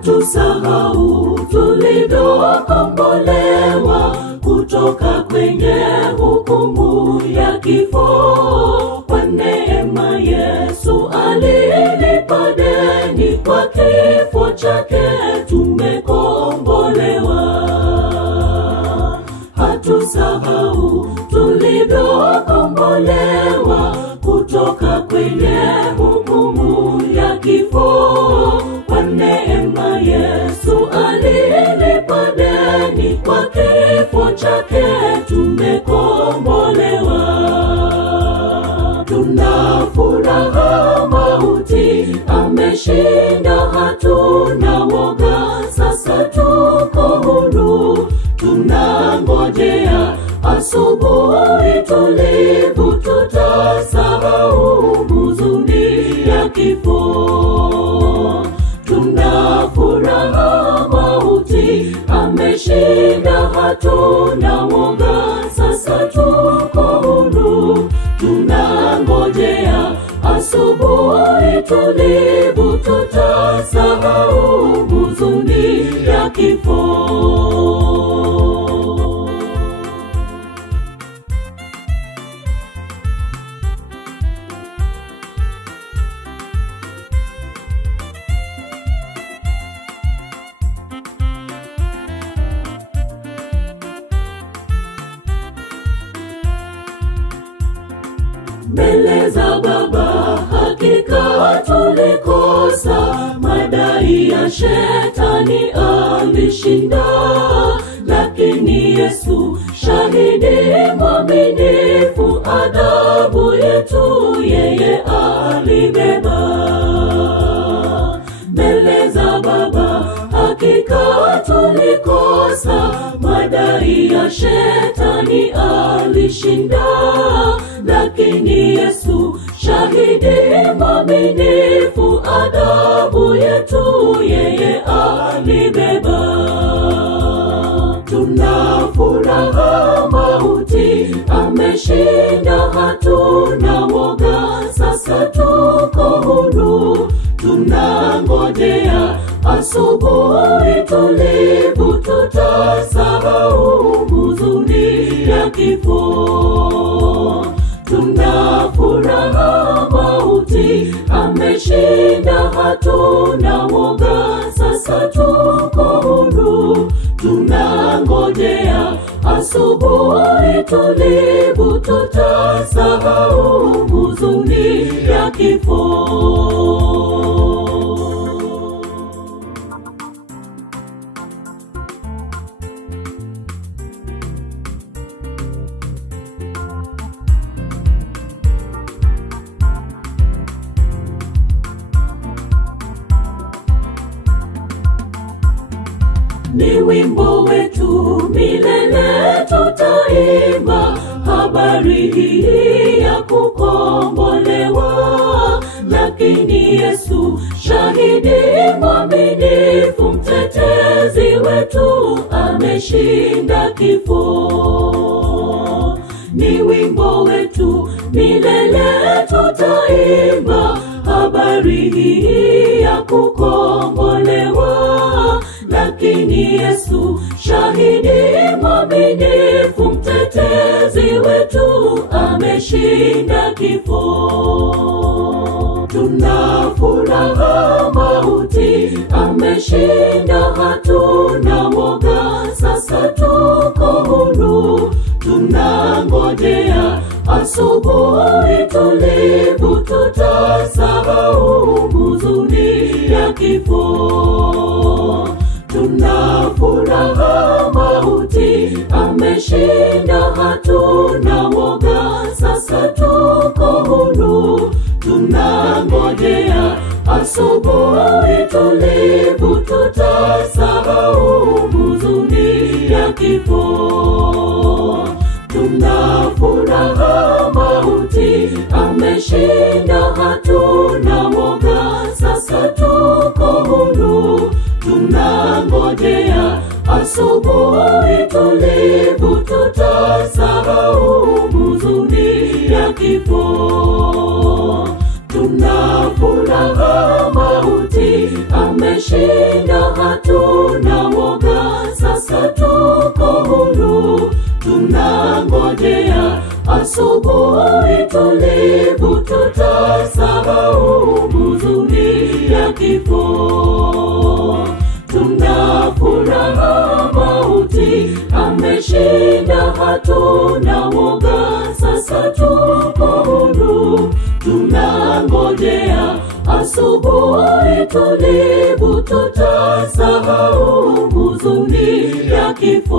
Hatusahau tulivyokombolewa kutoka kwenye hukumu ya kifo. Kwa neema Yesu alilipa deni, kwa kifo chake tumekombolewa. Hatusahau tulivyokombolewa kutoka kwenye hukumu ya kifo. Kwa neema Yesu alilipa deni, kwa kifo chake tumekombolewa. Tuna furaha, mauti ameshinda, hatuna woga, sasa tuko huru. Tunangojea asubuhi tulivu, tutasahau huzuni ya kifo. Tuna furaha, mauti ameshinda, hatuna woga, sasa tuko huru. Tunangojea asubuhi tulivu, tutasahau huzuni ya kifo. Mbele za Baba hakika tulikosa, madai ya shetani alishinda. Lakini Yesu shahidi mwaminifu, adhabu yetu yeye alibeba. Mbele za Baba hakika tulikosa, madai ya shetani alishinda. Lakini Yesu shahidi mwaminifu, adhabu yetu yeye alibeba. Tuna furaha, mauti ameshinda, hatuna woga, sasa tuko huru. Tunangojea asubuhi tulivu, tutasahau huzuni ya kifo. Tuna furaha, mauti ameshinda, hatuna woga, sasa tuko huru. Tunangojea asubuhi tulivu, tutasahau huzuni ya kifo. Ni wimbo wetu milele tutaimba, habari hii ya kukombolewa. Lakini Yesu shahidi mwaminifu, mtetezi wetu ameshinda kifo. Ni wimbo wetu milele tutaimba, habari hii ya kukombolewa. Lakini Yesu shahidi mwaminifu, mtetezi wetu ameshinda kifo. Tuna furaha, mauti ameshinda, hatuna woga, sasa tuko huru. Tunangojea asubuhi tulivu, tutasahau huzuni ya kifo. Tuna furaha, mauti ameshinda, hatuna woga, sasa tuko huru. Tunangojea asubuhi tulivu, tutasahau huzuni ya kifo. Tuna furaha, mauti ameshinda, hatuna woga, sasa tuko huru. Tunangojea asubuhi tulivu, tutasahau huzuni ya kifo. Tuna furaha, mauti ameshinda, hatuna woga, sasa tuko huru. Tunangojea asubuhi tulivu, tutasahau huzuni ya kifo. Tuna furaha, mauti ameshinda, hatuna woga, sasa tuko huru. Tunangojea asubuhi tulivu, tutasahau huzuni ya kifo.